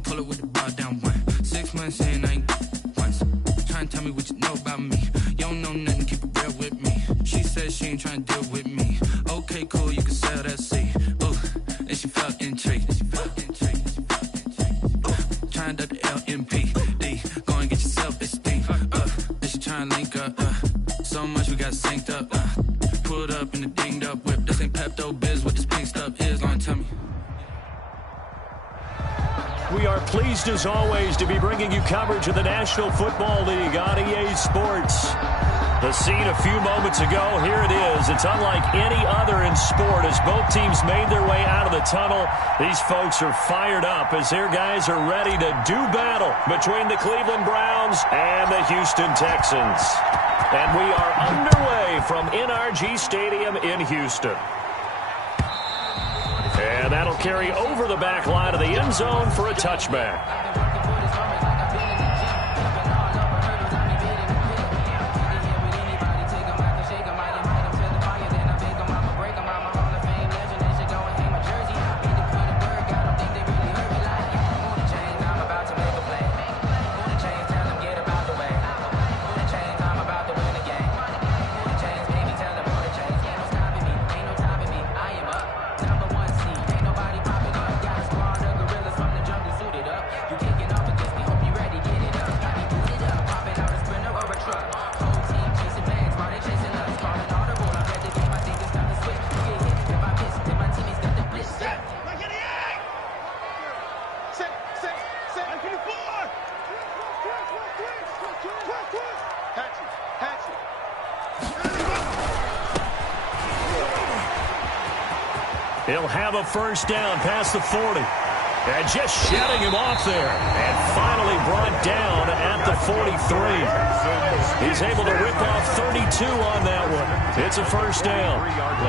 gon' pull it with the bar down one. 6 months in, I ain't once. Try and tell me what you know about me. You don't know nothing, keep it real with me. She said she ain't trying to deal with me. Okay, cool, you can sell that seat. Ooh, and she felt intrigued. Trying to the LMPD. Go and get your self-esteem. And she trying to link up. So much we got synced up. Pulled up in the dinged up whip. This ain't Pepto-Biz, what this pink stuff is. Gonna tell me. We are pleased as always to be bringing you coverage of the National Football League on EA Sports. The scene a few moments ago, here it is. It's unlike any other in sport as both teams made their way out of the tunnel. These folks are fired up as their guys are ready to do battle between the Cleveland Browns and the Houston Texans. And we are underway from NRG Stadium in Houston. And that'll carry over the back line of the end zone for a touchback. He'll have a first down past the 40. And just shutting him off there. And finally brought down at the 43. He's able to rip off 32 on that one. It's a first down.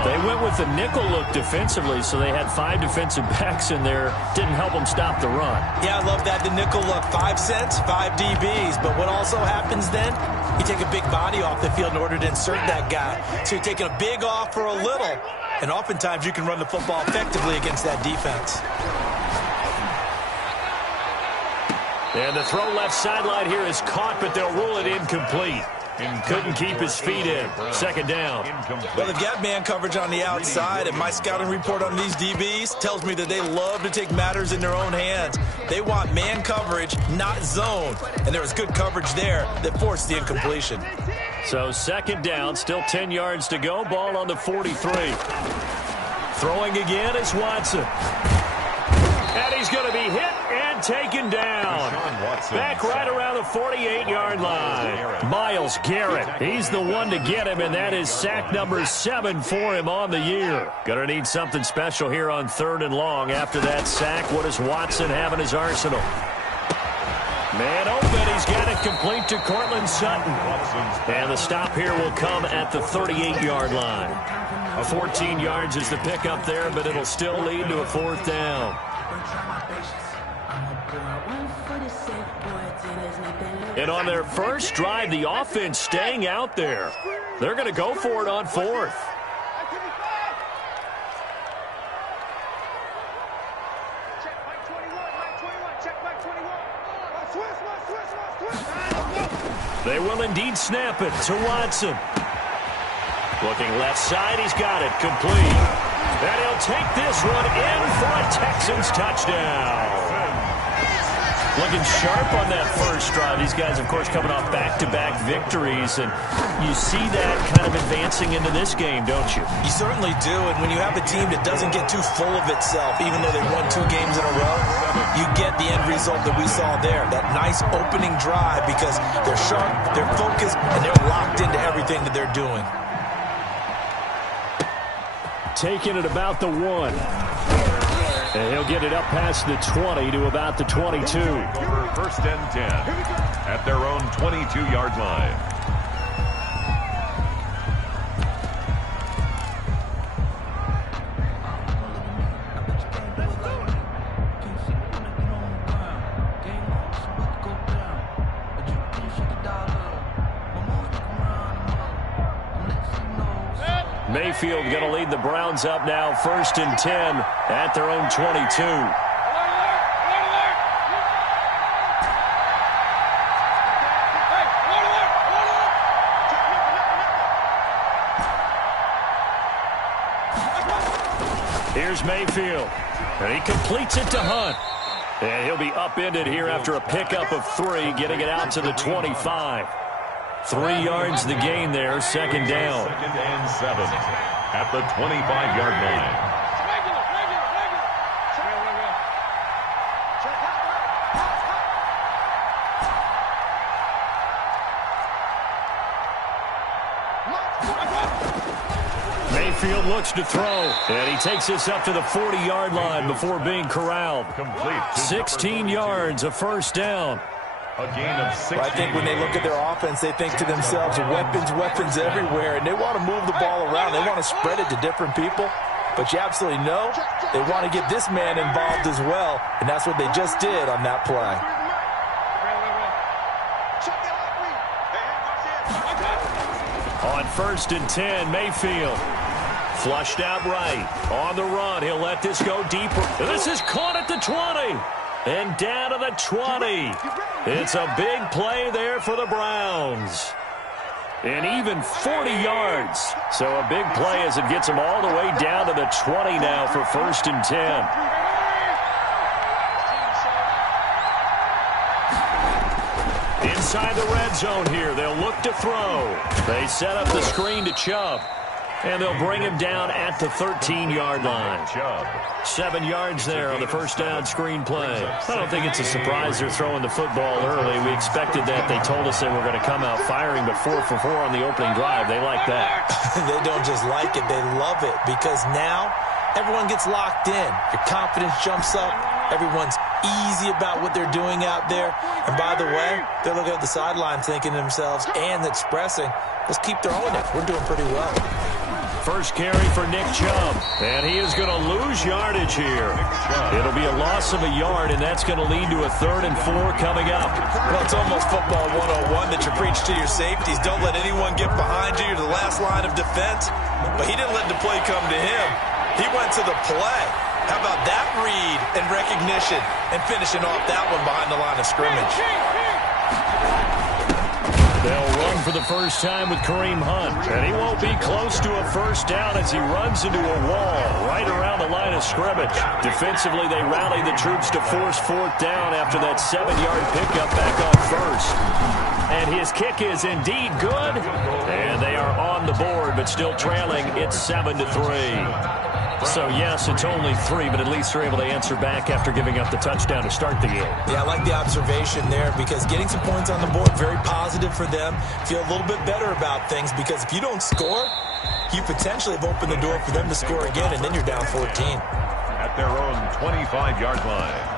They went with the nickel look defensively, so they had 5 defensive backs in there. Didn't help them stop the run. Yeah, I love that, the nickel look. 5 cents, 5 DBs. But what also happens then? You take a big body off the field in order to insert that guy. So you're taking a big off for a little. And oftentimes you can run the football effectively against that defense. And the throw left sideline here is caught, but they'll rule it incomplete. Couldn't keep his feet in. Second down. Well, they've got man coverage on the outside, and my scouting report on these DBs tells me that they love to take matters in their own hands. They want man coverage, not zone. And there was good coverage there that forced the incompletion. So second down, still 10 yards to go. Ball on the 43. Throwing again is Watson. And he's going to be hit and taken down. Back right around the 48-yard line. Myles Garrett, he's the one to get him, and that is sack number 7 for him on the year. Going to need something special here on 3rd and long. After that sack, what does Watson have in his arsenal? Man open, he's got it complete to Cortland Sutton. And the stop here will come at the 38-yard line. 14 yards is the pickup there, but it'll still lead to a 4th down. And on their first drive, the offense staying out there. They're going to go for it on 4th. They will indeed snap it to Watson. Looking left side, he's got it complete. And he'll take this one in for a Texans touchdown. Looking sharp on that first drive. These guys, of course, coming off back-to-back victories, and you see that kind of advancing into this game, don't you? You certainly do, and when you have a team that doesn't get too full of itself, even though they won 2 games in a row, you get the end result that we saw there, that nice opening drive, because they're sharp, they're focused, and they're locked into everything that they're doing. Taking it about the 1. And he'll get it up past the 20 to about the 22. Over 1st and 10 at their own 22-yard line. Mayfield going to lead the Browns up now, 1st and 10 at their own 22. Here's Mayfield. And he completes it to Hunt. And he'll be upended here after a pickup of 3, getting it out to the 25. 3 yards the gain there, second down. 2nd and 7 at the 25-yard line. Mayfield looks to throw, and he takes this up to the 40-yard line before being corralled. 16 yards, a first down. A gain of 16. I think when they look at their offense, they think to themselves, weapons everywhere, and they want to move the ball around. They want to spread it to different people, but you absolutely know they want to get this man involved as well, and that's what they just did on that play. On 1st and 10, Mayfield. Flushed out right. On the run, he'll let this go deeper. This is caught at the 20. And down to the 20. It's a big play there for the Browns. And even 40 yards. So a big play as it gets them all the way down to the 20 now for 1st and 10. Inside the red zone here, they'll look to throw. They set up the screen to Chubb. And they'll bring him down at the 13-yard line. 7 yards there on the first down screen play. I don't think it's a surprise they're throwing the football early. We expected that. They told us they were going to come out firing, but 4 for 4 on the opening drive. They like that. They don't just like it, they love it, because now everyone gets locked in. Your confidence jumps up. Everyone's easy about what they're doing out there. And by the way, they're looking at the sideline thinking to themselves and expressing, let's keep throwing it. We're doing pretty well. First carry for Nick Chubb, and he is going to lose yardage here. It'll be a loss of a yard, and that's going to lead to a 3rd and 4 coming up. Well, it's almost football 101 that you preach to your safeties. Don't let anyone get behind you. You're the last line of defense. But he didn't let the play come to him. He went to the play. How about that read and recognition and finishing off that one behind the line of scrimmage? They'll run for the first time with Kareem Hunt, and he won't be close to a first down as he runs into a wall right around the line of scrimmage. Defensively, they rally the troops to force 4th down after that 7-yard pickup back on 1st. And his kick is indeed good, and they are on the board, but still trailing. It's 7-3. So, yes, it's only 3, but at least they're able to answer back after giving up the touchdown to start the game. Yeah, I like the observation there, because getting some points on the board, very positive for them. Feel a little bit better about things, because if you don't score, you potentially have opened the door for them to score again, and then you're down 14. At their own 25-yard line.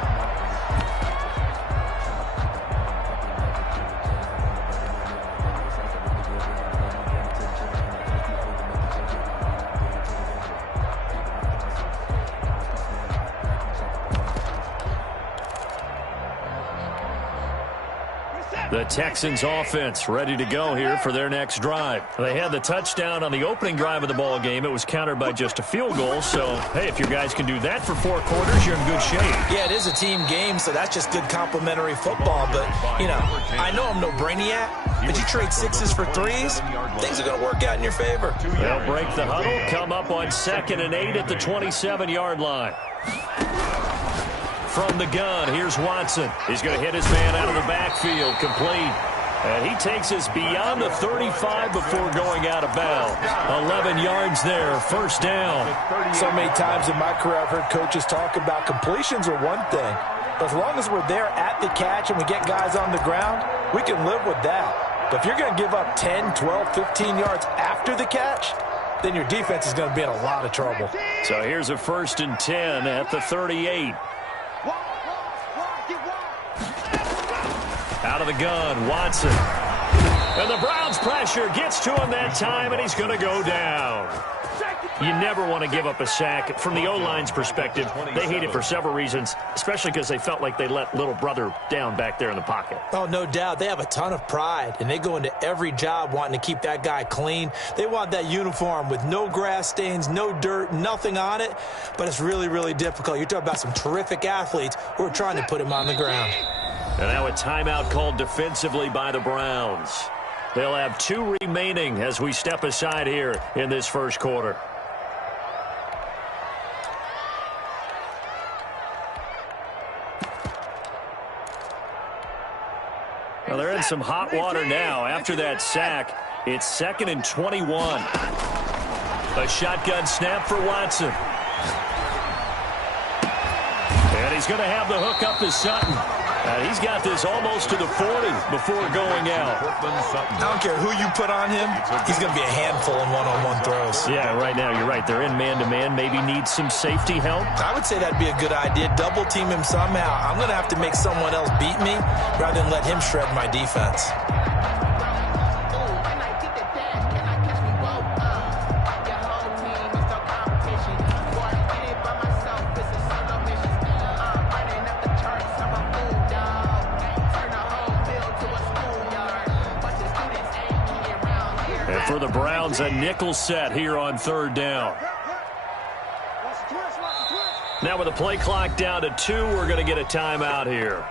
The Texans offense ready to go here for their next drive. They had the touchdown on the opening drive of the ball game. It was countered by just a field goal. So, hey, if your guys can do that for 4 quarters, you're in good shape. Yeah, it is a team game, so that's just good complimentary football. But, you know, I know I'm no brainiac, but you trade 6s for 3s, things are going to work out in your favor. They'll break the huddle, come up on 2nd and 8 at the 27-yard line. From the gun, here's Watson. He's going to hit his man out of the backfield, complete. And he takes us beyond the 35 before going out of bounds. 11 yards there, first down. So many times in my career I've heard coaches talk about completions are one thing. But as long as we're there at the catch and we get guys on the ground, we can live with that. But if you're going to give up 10, 12, 15 yards after the catch, then your defense is going to be in a lot of trouble. So here's a 1st and 10 at the 38. Out of the gun, Watson. And the Browns pressure gets to him that time, and he's going to go down. You never want to give up a sack. From the O-line's perspective, they hate it for several reasons, especially because they felt like they let little brother down back there in the pocket. Oh, no doubt. They have a ton of pride, and they go into every job wanting to keep that guy clean. They want that uniform with no grass stains, no dirt, nothing on it, but it's really, really difficult. You're talking about some terrific athletes who are trying to put him on the ground. And now a timeout called defensively by the Browns. They'll have 2 remaining as we step aside here in this first quarter. Well, they're in some hot water now. After that sack, it's 2nd and 21. A shotgun snap for Watson. And he's going to have the hook up to Sutton. He's got this almost to the 40 before going out. I don't care who you put on him. He's going to be a handful in one-on-one throws. Yeah, right now you're right. They're in man-to-man. Maybe need some safety help. I would say that'd be a good idea. Double team him somehow. I'm going to have to make someone else beat me rather than let him shred my defense. For the Browns, a nickel set here on 3rd down. Now with the play clock down to 2, we're going to get a timeout here.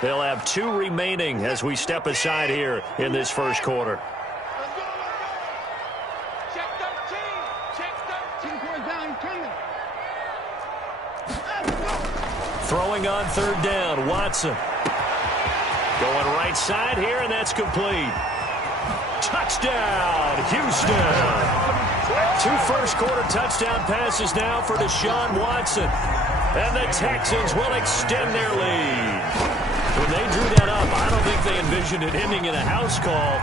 They'll have 2 remaining as we step aside here in this first quarter. Throwing on 3rd down, Watson. Going right side here, and that's complete. Touchdown, Houston. 2 first-quarter touchdown passes now for Deshaun Watson. And the Texans will extend their lead. When they drew that up, I don't think they envisioned it ending in a house call,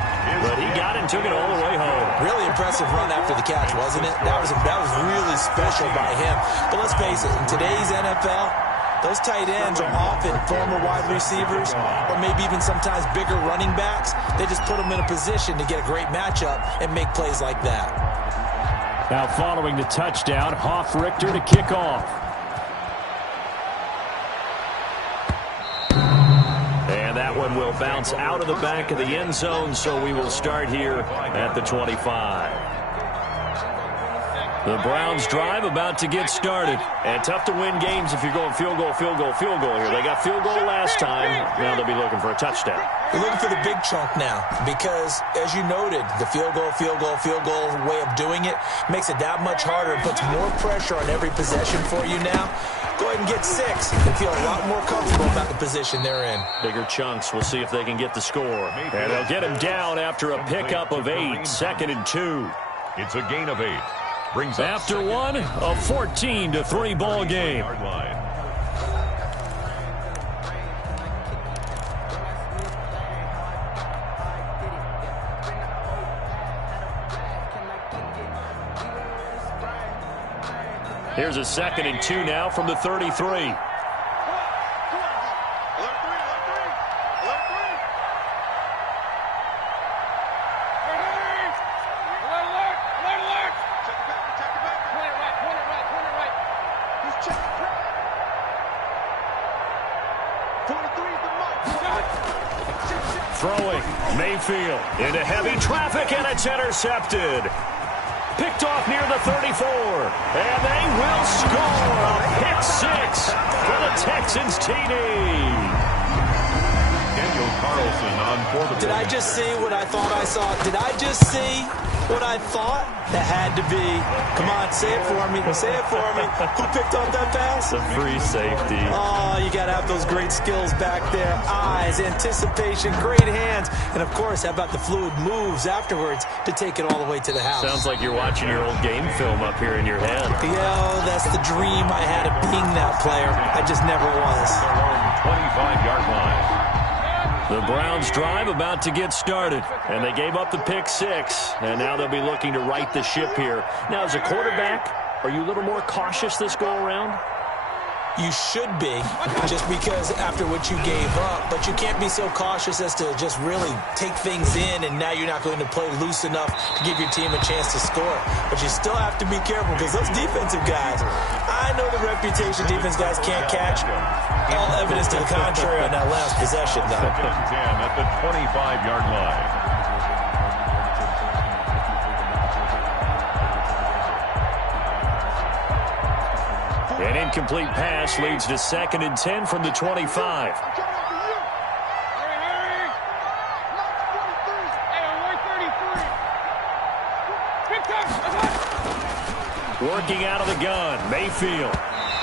but he got it and took it all the way home. Really impressive run after the catch, wasn't it? That was really special by him. But let's face it, in today's NFL, those tight ends are often former wide receivers or maybe even sometimes bigger running backs. They just put them in a position to get a great matchup and make plays like that. Now following the touchdown, Hoff-Richter to kick off. And that one will bounce out of the back of the end zone, so we will start here at the 25. The Browns drive about to get started. And tough to win games if you're going field goal, field goal, field goal here. They got field goal last time. Now they'll be looking for a touchdown. They're looking for the big chunk now because, as you noted, the field goal way of doing it makes it that much harder. It puts more pressure on every possession for you now. Go ahead and get 6 and feel a lot more comfortable about the position they're in. Bigger chunks. We'll see if they can get the score. And they'll get him down after a pickup of 8. 2nd and 2. It's a gain of 8. After one, a 14-3 ball game. Here's a 2nd and 2 now from the 33. Throwing, Mayfield into heavy traffic, and it's intercepted. Picked off near the 34, and they will score a pick 6 for the Texans TD. Daniel Carlson on for the... Did I just see what I thought I saw? Did I just see what I thought? That had to be. Come on, say it for me. Say it for me. Who picked off that pass? The free safety. Oh, you got to have those great skills back there. Eyes, anticipation, great hands. And, of course, how about the fluid moves afterwards to take it all the way to the house? Sounds like you're watching your old game film up here in your head. Yo, that's the dream I had of being that player. I just never was. 25-yard line. The Browns drive about to get started, and they gave up the pick 6, and now they'll be looking to right the ship here. Now, as a quarterback, are you a little more cautious this go-around? You should be, just because after what you gave up, but you can't be so cautious as to just really take things in, and now you're not going to play loose enough to give your team a chance to score. But you still have to be careful because those defensive guys, I know the reputation defense guys can't catch. All evidence to the contrary on that last possession, though. 2nd and 10 at the 25-yard line. An incomplete pass leads to 2nd and 10 from the 25. Working out of the gun, Mayfield.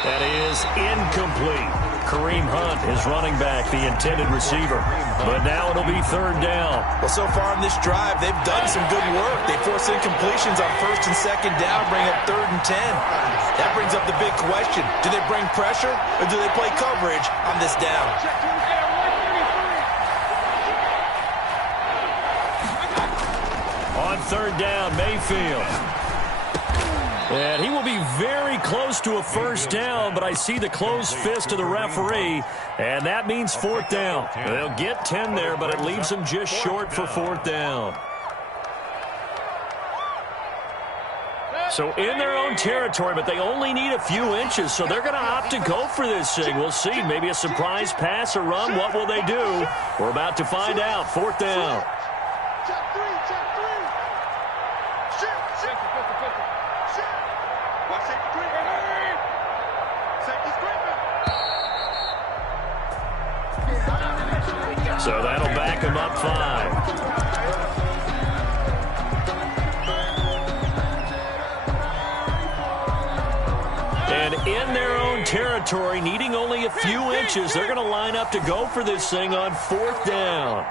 That is incomplete. Kareem Hunt, his running back, the intended receiver. But now it'll be third down. Well, so far in this drive, they've done some good work. They forced incompletions on first and second down, bring up 3rd and 10. That brings up the big question. Do they bring pressure or do they play coverage on this down? On third down, Mayfield. And he will be very close to a first down, but I see the closed fist of the referee, and that means 4th down. They'll get 10 there, but it leaves them just short for 4th down. So in their own territory, but they only need a few inches, so they're going to opt to go for this thing. We'll see. Maybe a surprise pass or run. What will they do? We're about to find out. 4th down. So that'll back them up 5. And in their own territory, needing only a few inches, they're going to line up to go for this thing on 4th down.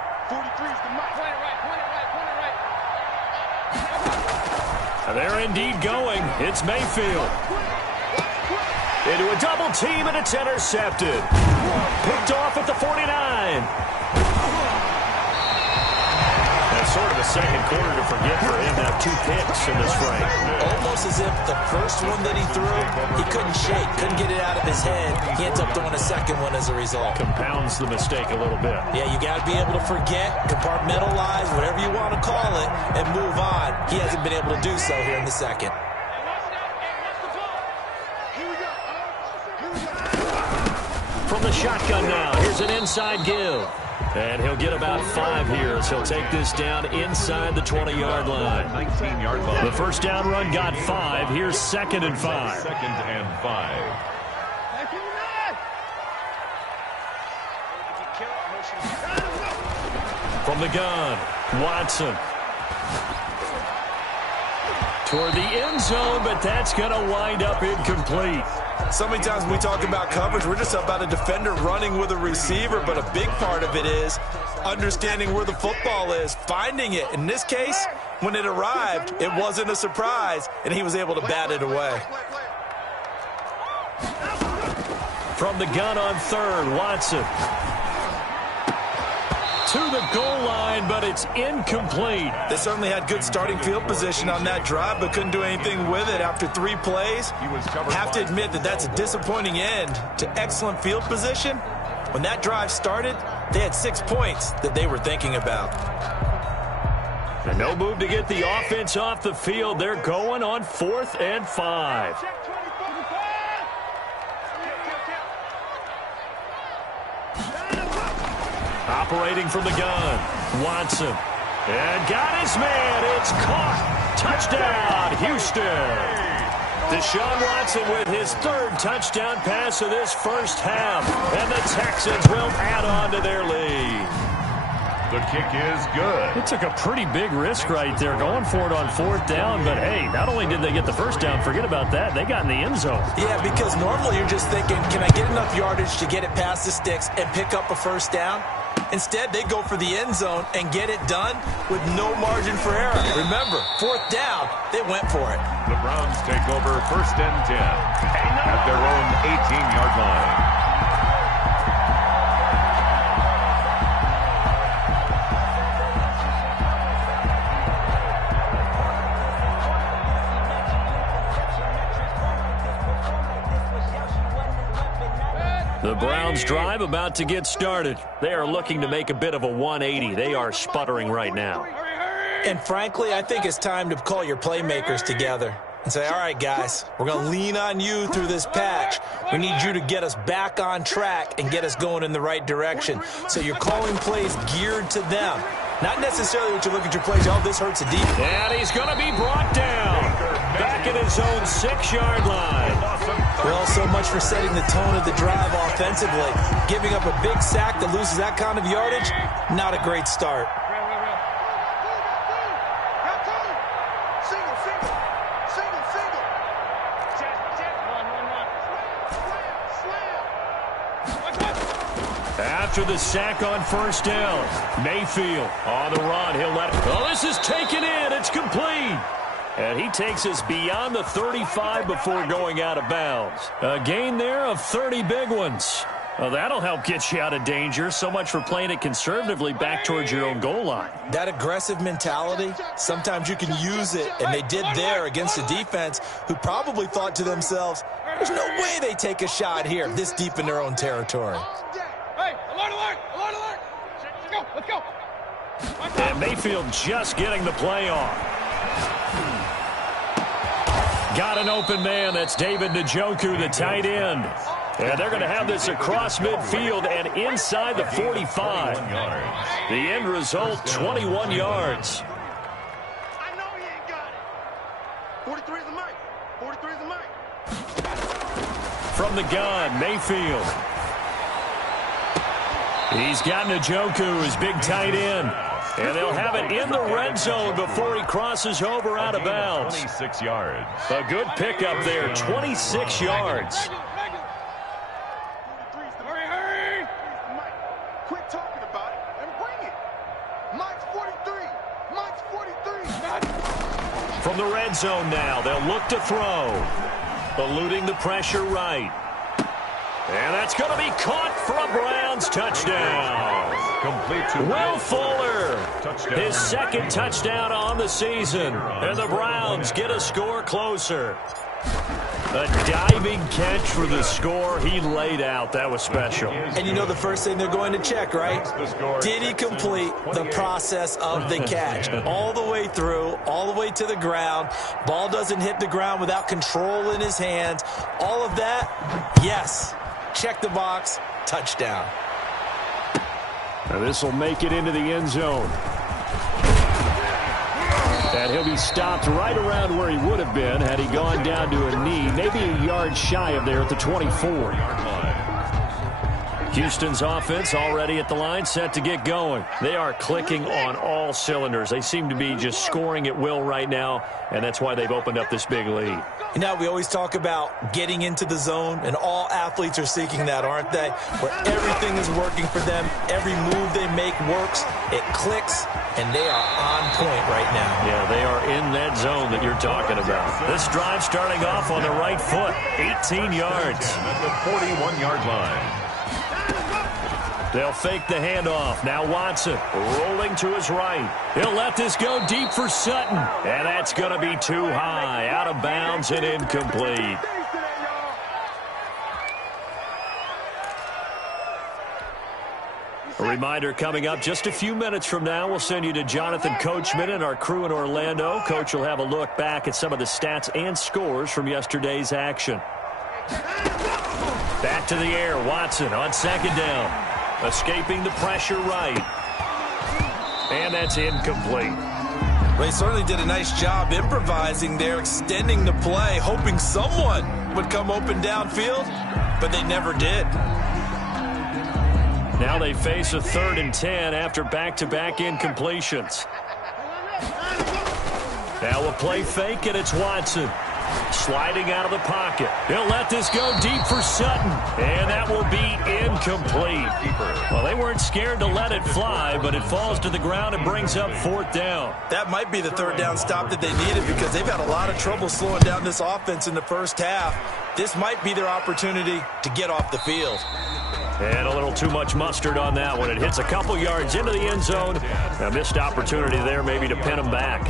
They're indeed going. It's Mayfield. Into a double team, and it's intercepted. Picked off at the 49. That's sort of a second quarter to forget for him to have 2 picks in this frame. Almost as if the first one that he threw, he couldn't shake, couldn't get it out of his head. He ends up throwing a second one as a result. Compounds the mistake a little bit. Yeah, you got to be able to forget, compartmentalize, whatever you want to call it, and move on. He hasn't been able to do so here in the second. From the shotgun now, here's an inside give. And he'll get about 5 here as he'll take this down inside the 20-yard line. 19-yard line. The first down run got 5. Here's 2nd and 5. 2nd and 5. From the gun, Watson. Toward the end zone, but that's going to wind up incomplete. So many times when we talk about coverage, we're just about a defender running with a receiver, but a big part of it is understanding where the football is, finding it. In this case, when it arrived, it wasn't a surprise, and he was able to bat it away. From the gun on 3rd, Watson. To the goal line, but it's incomplete. They certainly had good starting field position on that drive, but couldn't do anything with it after 3 plays. Have to admit that that's a disappointing end to excellent field position. When that drive started, they had 6 points that they were thinking about. And no move to get the offense off the field. They're going on 4th and 5. Operating from the gun, Watson. And got his man. It's caught. Touchdown, Houston. Deshaun Watson with his 3rd touchdown pass of this first half. And the Texans will add on to their lead. The kick is good. It took a pretty big risk right there going for it on 4th down. But, hey, not only did they get the first down, forget about that, they got in the end zone. Yeah, because normally you're just thinking, can I get enough yardage to get it past the sticks and pick up a first down? Instead, they go for the end zone and get it done with no margin for error. Remember, 4th down, they went for it. The Browns take over 1st and 10 at their own 18-yard line. The Browns drive about to get started. They are looking to make a bit of a 180. They are sputtering right now. And frankly, I think it's time to call your playmakers together and say, all right, guys, we're going to lean on you through this patch. We need you to get us back on track and get us going in the right direction. So you're calling plays geared to them. Not necessarily what you look at your plays, oh, this hurts a deep. And he's going to be brought down. Back at his own 6-yard line. Well, so much for setting the tone of the drive offensively. Giving up a big sack that loses that kind of yardage, not a great start. After the sack on first down, Mayfield on the run. He'll let it. Oh, this is taken in. It's complete. And he takes us beyond the 35 before going out of bounds. A gain there of 30 big ones. Well, that'll help get you out of danger. So much for playing it conservatively back towards your own goal line. That aggressive mentality, sometimes you can use it, and they did there against a defense who probably thought to themselves, there's no way they take a shot here this deep in their own territory. Hey, alert, alert, alert, alert. Let's go, let's go. And Mayfield just getting the play off. Got an open man. That's David Njoku, the tight end. And they're going to have this across midfield and inside the 45. The end result, 21 yards. I know he ain't got it. 43 is the mic. 43 is the mic. From the gun, Mayfield. He's got Njoku, his big tight end. And they'll have it in the red zone before he crosses over out of bounds. 26 yards. A good pickup there, 26 yards. Hurry. Quit talking about it and bring it. Mike's 43. Mike's 43. From the red zone now, they'll look to throw. Eluding the pressure right. And that's going to be caught for a Browns touchdown. Complete to Will Fuller, touchdown. his second touchdown on the season. And the Browns get a score closer. A diving catch for the score he laid out. That was special. And you know the first thing they're going to check, right? Did he complete the process of the catch? All the way through, all the way to the ground. Ball doesn't hit the ground without control in his hands. All of that, yes. Check the box, touchdown. And this will make it into the end zone. And he'll be stopped right around where he would have been had he gone down to a knee, maybe a yard shy of there at the 24. Houston's offense already at the line, set to get going. They are clicking on all cylinders. They seem to be just scoring at will right now, and that's why they've opened up this big lead. You know, we always talk about getting into the zone, and all athletes are seeking that, aren't they? Where everything is working for them, every move they make works, it clicks, and they are on point right now. Yeah, they are in that zone that you're talking about. This drive starting off on the right foot, 18 yards. At the 41-yard line. They'll fake the handoff. Now Watson rolling to his right. He'll let this go deep for Sutton. And that's going to be too high. Out of bounds and incomplete. A reminder coming up just a few minutes from now. We'll send you to Jonathan Coachman and our crew in Orlando. Coach will have a look back at some of the stats and scores from yesterday's action. Back to the air. Watson on second down. Escaping the pressure right. And that's incomplete. Well, he certainly did a nice job improvising there, extending the play, hoping someone would come open downfield, but they never did. Now they face a 3rd and 10 after back-to-back incompletions. Now a play fake, and it's Watson. Sliding out of the pocket. He'll let this go deep for Sutton. And that will be incomplete. Well, they weren't scared to let it fly, but it falls to the ground and brings up 4th down. That might be the 3rd down stop that they needed because they've had a lot of trouble slowing down this offense in the first half. This might be their opportunity to get off the field. And a little too much mustard on that one. It hits a couple yards into the end zone. A missed opportunity there maybe to pin them back.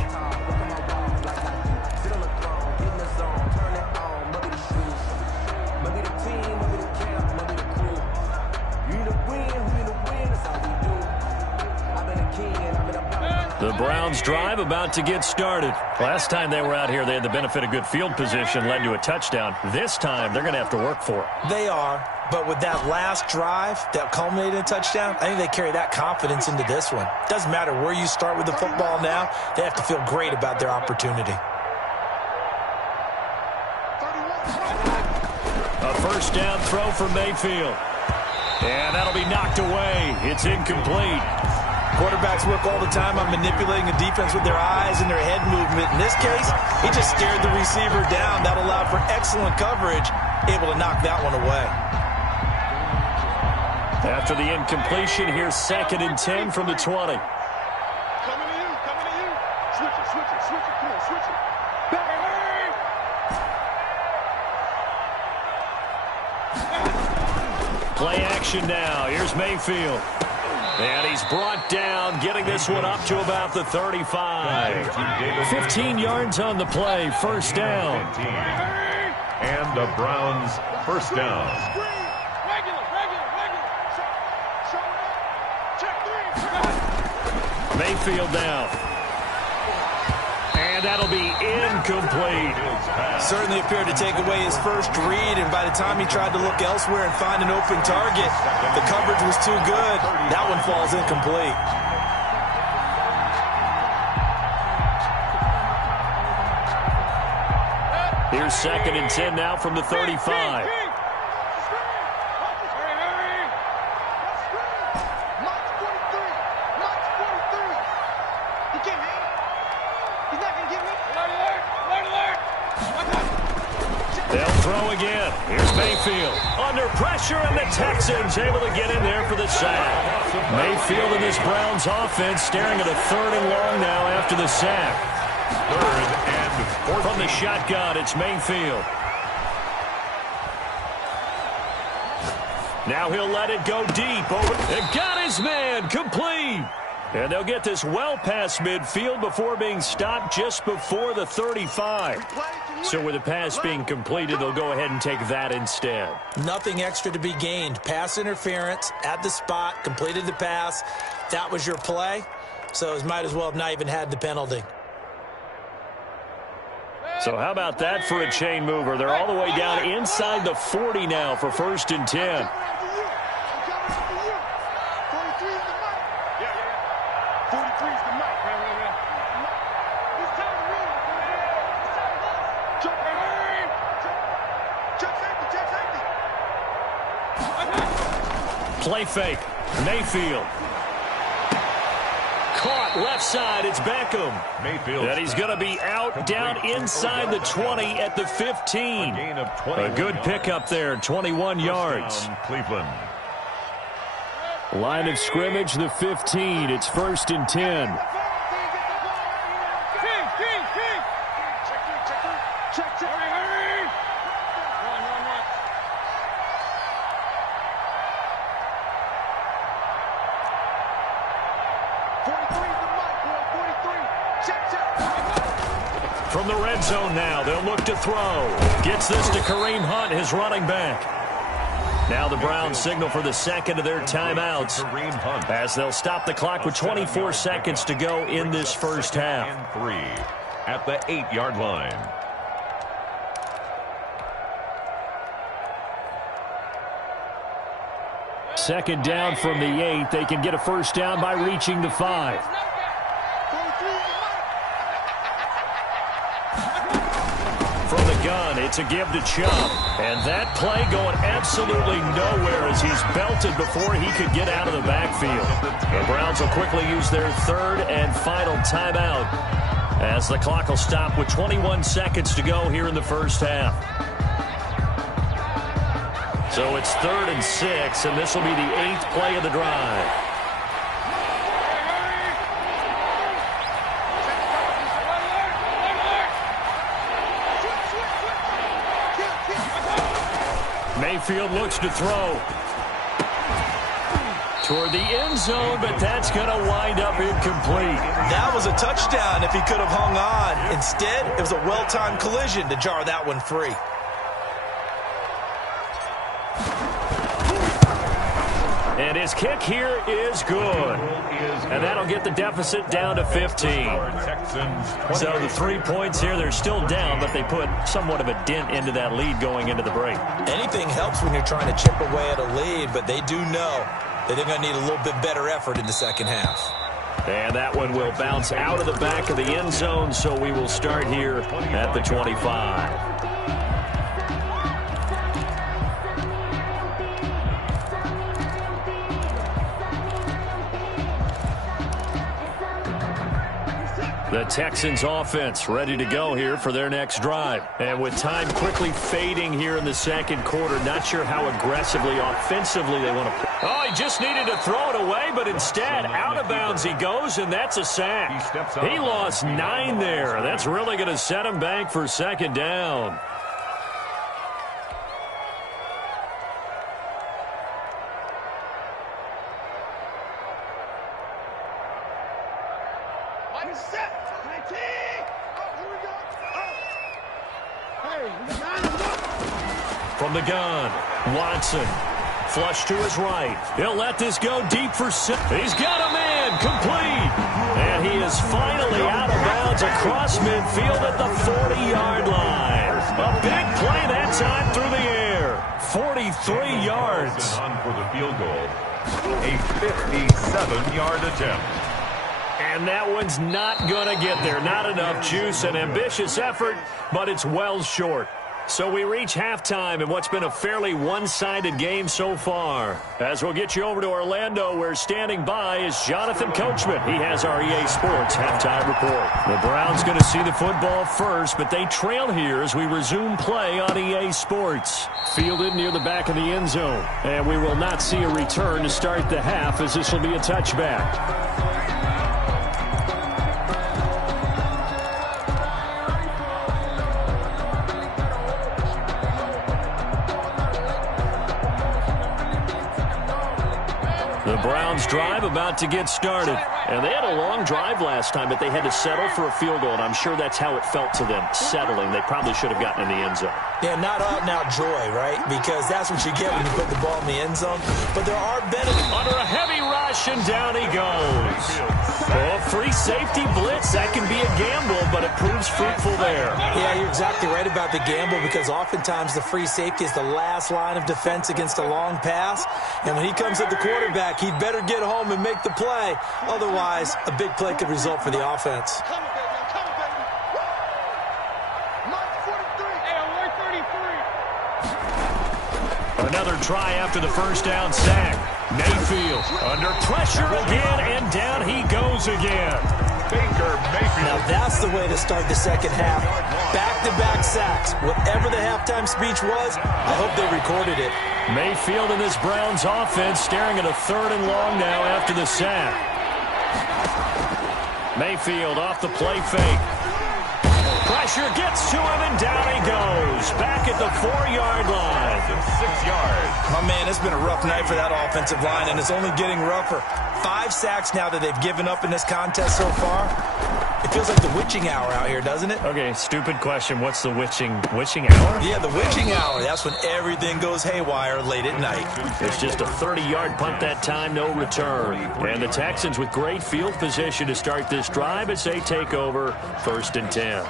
The Browns drive about to get started. Last time they were out here, they had the benefit of good field position, led to a touchdown. This time, they're going to have to work for it. They are, but with that last drive that culminated in a touchdown, I think they carry that confidence into this one. Doesn't matter where you start with the football now, they have to feel great about their opportunity. A first down throw for Mayfield. And that'll be knocked away. It's incomplete. Quarterbacks work all the time on manipulating the defense with their eyes and their head movement. In this case, he just stared the receiver down. That allowed for excellent coverage, able to knock that one away. After the incompletion, here's 2nd and 10 from the 20. Coming to you, coming to you. Switch it, switch it, switch it. Come on, switch it. Play action now. Here's Mayfield. And he's brought down, getting this one up to about the 35. 15 yards on the play, 1st down. And the Browns first down. Mayfield now. And that'll be incomplete. Certainly appeared to take away his first read, and by the time he tried to look elsewhere and find an open target, the coverage was too good. That one falls incomplete. Here's 2nd and 10 now from the 35. They'll throw again. Here's Mayfield. Under pressure, and the Texans able to get in there for the sack. Mayfield and this Browns offense staring at a 3rd and long now after the sack. 3rd and 14. From the shotgun, it's Mayfield. Now he'll let it go deep. Over. And got his man. Complete. And they'll get this well past midfield before being stopped just before the 35. So with the pass being completed, they'll go ahead and take that instead. Nothing extra to be gained. Pass interference at the spot, completed the pass. That was your play, so it might as well have not even had the penalty. So how about that for a chain mover? They're all the way down inside the 40 now for 1st and 10. Play fake. Mayfield. Caught left side. It's Beckham. Mayfield. And he's going to be out down inside the 20 at the 15. A good pickup there. 21 yards. Cleveland. Line of scrimmage, the 15. It's 1st and 10. From the red zone now, they'll look to throw. Gets this to Kareem Hunt, his running back. Now the Browns signal for the 2nd of their timeouts as they'll stop the clock with 24 seconds to go in this first half. And 3 at the 8-yard line. Second down from the 8. They can get a first down by reaching the 5. From the gun, it's a give to Chubb. And that play going absolutely nowhere as he's belted before he could get out of the backfield. The Browns will quickly use their 3rd and final timeout as the clock will stop with 21 seconds to go here in the first half. So it's 3rd and 6, and this will be the 8th play of the drive. Mayfield looks to throw toward the end zone, but that's going to wind up incomplete. That was a touchdown if he could have hung on. Instead, it was a well-timed collision to jar that one free. And his kick here is good. And that'll get the deficit down to 15. So the 3 points here, they're still down, but they put somewhat of a dent into that lead going into the break. Anything helps when you're trying to chip away at a lead, but they do know that they're going to need a little bit better effort in the second half. And that one will bounce out of the back of the end zone, so we will start here at the 25. The Texans offense ready to go here for their next drive. And with time quickly fading here in the second quarter, not sure how aggressively, offensively they want to play. Oh, he just needed to throw it away, but instead, out of bounds he goes, and that's a sack. He lost 9 there. That's really going to set him back for second down. From the gun, Watson. Flush to his right. He'll let this go deep for 6. He's got a man complete. And he is finally out of bounds across midfield at the 40-yard line. A big play that time through the air. 43 yards. On for the field goal. A 57-yard attempt. And that one's not going to get there. Not enough juice. An ambitious effort, but it's well short. So we reach halftime in what's been a fairly one-sided game so far. As we'll get you over to Orlando, where standing by is Jonathan Coachman. He has our EA Sports halftime report. The Browns going to see the football first, but they trail here as we resume play on EA Sports. Fielded near the back of the end zone. And we will not see a return to start the half, as this will be a touchback. The Browns drive about to get started. And they had a long drive last time, but they had to settle for a field goal, and I'm sure that's how it felt to them, settling. They probably should have gotten in the end zone. Yeah, not out-and-out joy, right? Because that's what you get when you put the ball in the end zone. But there are benefits. Under a heavy rush, and down he goes. Oh, free safety blitz. That can be a gamble, but it proves fruitful there. Yeah, you're exactly right about the gamble, because oftentimes the free safety is the last line of defense against a long pass. And when he comes at the quarterback, he'd better get home and make the play. Otherwise, a big play could result for the offense. Another try after the first down sack. Mayfield under pressure again, and down he goes again. Baker Mayfield. Now that's the way to start the second half. Back-to-back sacks. Whatever the halftime speech was, I hope they recorded it. Mayfield and this Browns offense staring at a 3rd and long now after the sack. Mayfield off the play fake. Pressure gets to him, and down he goes. Back at the 4-yard line. 6 yards. My man, it's been a rough night for that offensive line, and it's only getting rougher. 5 sacks now that they've given up in this contest so far. It feels like the witching hour out here, doesn't it? Okay, stupid question. What's the witching hour? Yeah, the witching hour. That's when everything goes haywire late at night. It's just a 30-yard punt that time, no return. And the Texans with great field position to start this drive as they take over 1st and 10.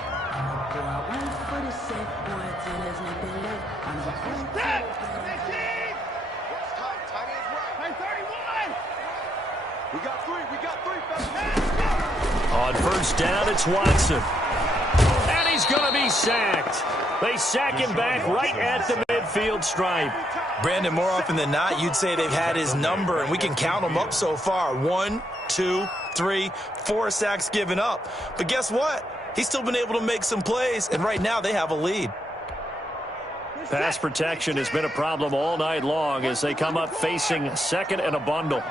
On 1st down, it's Watson. And he's going to be sacked. They sack him back right at the midfield stripe. Brandon, more often than not, you'd say they've had his number, and we can count them up so far. 1, 2, 3, 4 sacks given up. But guess what? He's still been able to make some plays, and right now they have a lead. Pass protection has been a problem all night long as they come up facing 2nd and a bundle.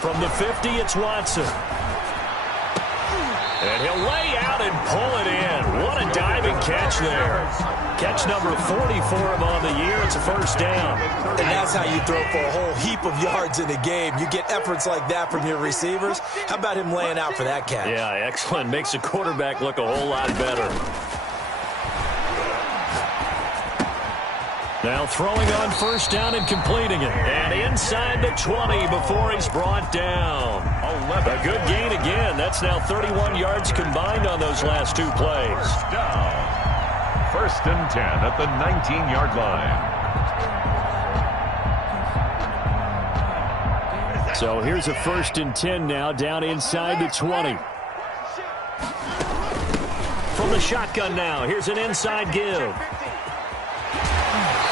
From the 50, it's Watson. And he'll lay out and pull it in. What a diving catch there. Catch number 40 for him on the year. It's a 1st down. And that's how you throw for a whole heap of yards in a game. You get efforts like that from your receivers. How about him laying out for that catch? Yeah, excellent. Makes the quarterback look a whole lot better. Now throwing on 1st down and completing it. And inside the 20 before he's brought down. A good gain again. That's now 31 yards combined on those last 2 plays. Down. 1st and 10 at the 19-yard line. So here's a 1st and 10 now, down inside the 20. From the shotgun now, here's an inside give.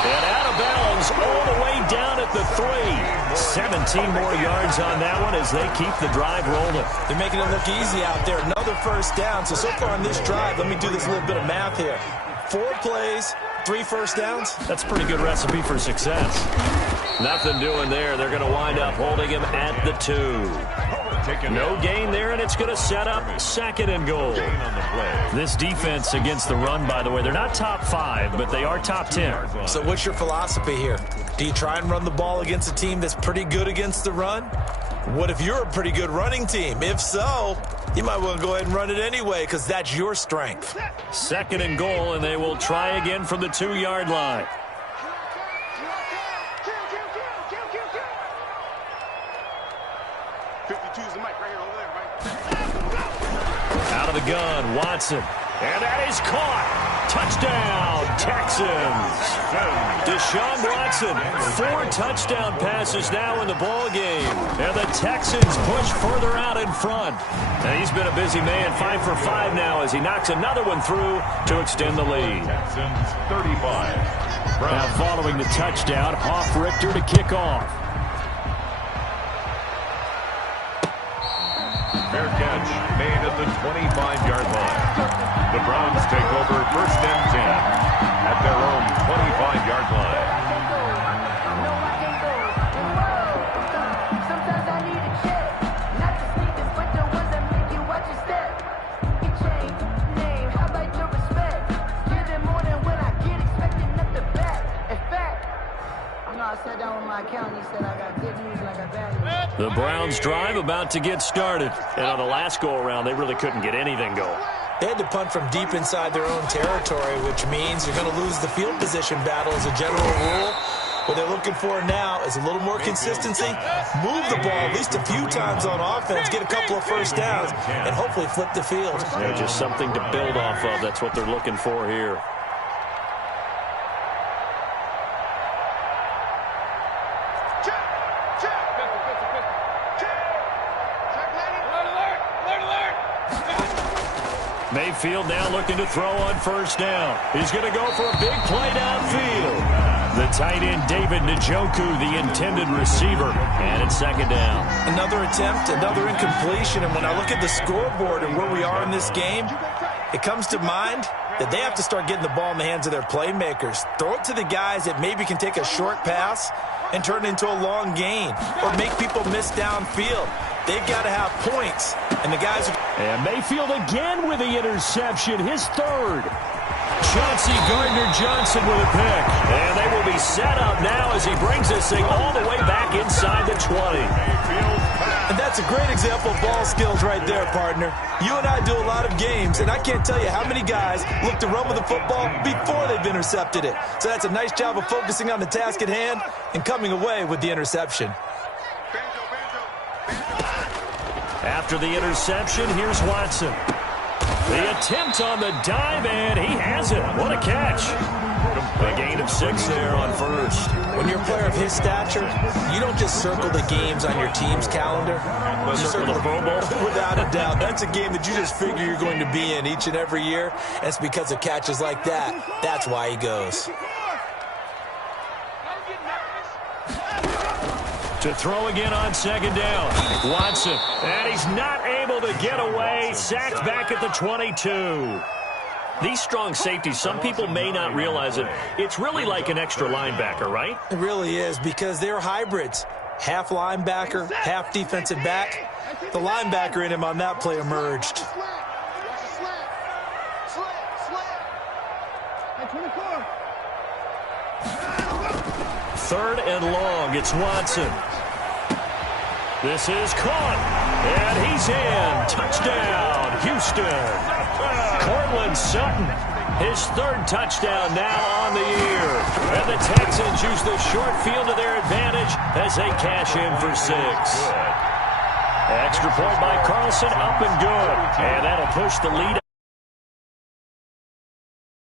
And out of bounds all the way down at the 3. 17 more yards on that one as they keep the drive rolling. They're making it look easy out there. Another 1st down. So far on this drive, let me do this little bit of math here. 4 plays, 3 first downs? That's a pretty good recipe for success. Nothing doing there. They're going to wind up holding him at the 2. No gain there, and it's going to set up 2nd and goal. This defense against the run, by the way, they're not top 5, but they are top 10. So what's your philosophy here? Do you try and run the ball against a team that's pretty good against the run? What if you're a pretty good running team? If so, you might want to go ahead and run it anyway because that's your strength. 2nd and goal, and they will try again from the 2-yard line. Out of the gun, Watson. And that is caught. Touchdown, Texans. Deshaun Watson, 4 touchdown passes now in the ball game. And the Texans push further out in front. And he's been a busy man, 5 for 5 now as he knocks another one through to extend the lead. Texans 35. Now following the touchdown, Richter to kick off. Fair catch made at the 25-yard line. The Browns take over 1st and 10 at their own 25-yard line. Sometimes I need a check, not to sneakers, but the ones that make you watch your step. Your chain, name, how about your respect? Give it more than when I get expecting nothing back. In fact, I sat down with my accountant, he said I got good news and I got bad news. The Browns drive about to get started. And on the last go-around, they really couldn't get anything going. They had to punt from deep inside their own territory, which means you're going to lose the field position battle as a general rule. What they're looking for now is a little more consistency, move the ball at least a few times on offense, get a couple of first downs, and hopefully flip the field. Yeah, just something to build off of. That's what they're looking for here. Mayfield now looking to throw on 1st down. He's going to go for a big play downfield. The tight end, David Njoku, the intended receiver. And it's 2nd down. Another attempt, another incompletion. And when I look at the scoreboard and where we are in this game, it comes to mind that they have to start getting the ball in the hands of their playmakers. Throw it to the guys that maybe can take a short pass and turn it into a long gain or make people miss downfield. They've got to have points. And the guys are... And Mayfield again with the interception, his 3rd. Chauncey Gardner-Johnson with a pick. And they will be set up now as he brings this thing all the way back inside the 20. And that's a great example of ball skills right there, partner. You and I do a lot of games, and I can't tell you how many guys look to run with the football before they've intercepted it. So that's a nice job of focusing on the task at hand and coming away with the interception. After the interception, here's Watson. The attempt on the dive, and he has it. What a catch. A gain of 6 there on 1st. When you're a player of his stature, you don't just circle the games on your team's calendar. You circle the Pro Bowl. Without a doubt. That's a game that you just figure you're going to be in each and every year. And it's because of catches like that. That's why he goes. To throw again on 2nd down. Watson. And he's not able to get away. Sacked back at the 22. These strong safeties, some people may not realize it. It's really like an extra linebacker, right? It really is because they're hybrids. Half linebacker, half defensive back. The linebacker in him on that play emerged. Third and long. It's Watson. This is caught. And he's in. Touchdown, Houston. Cortland Sutton, his 3rd touchdown now on the year. And the Texans use the short field to their advantage as they cash in for 6. Extra point by Carlson, up and good. And that'll push the lead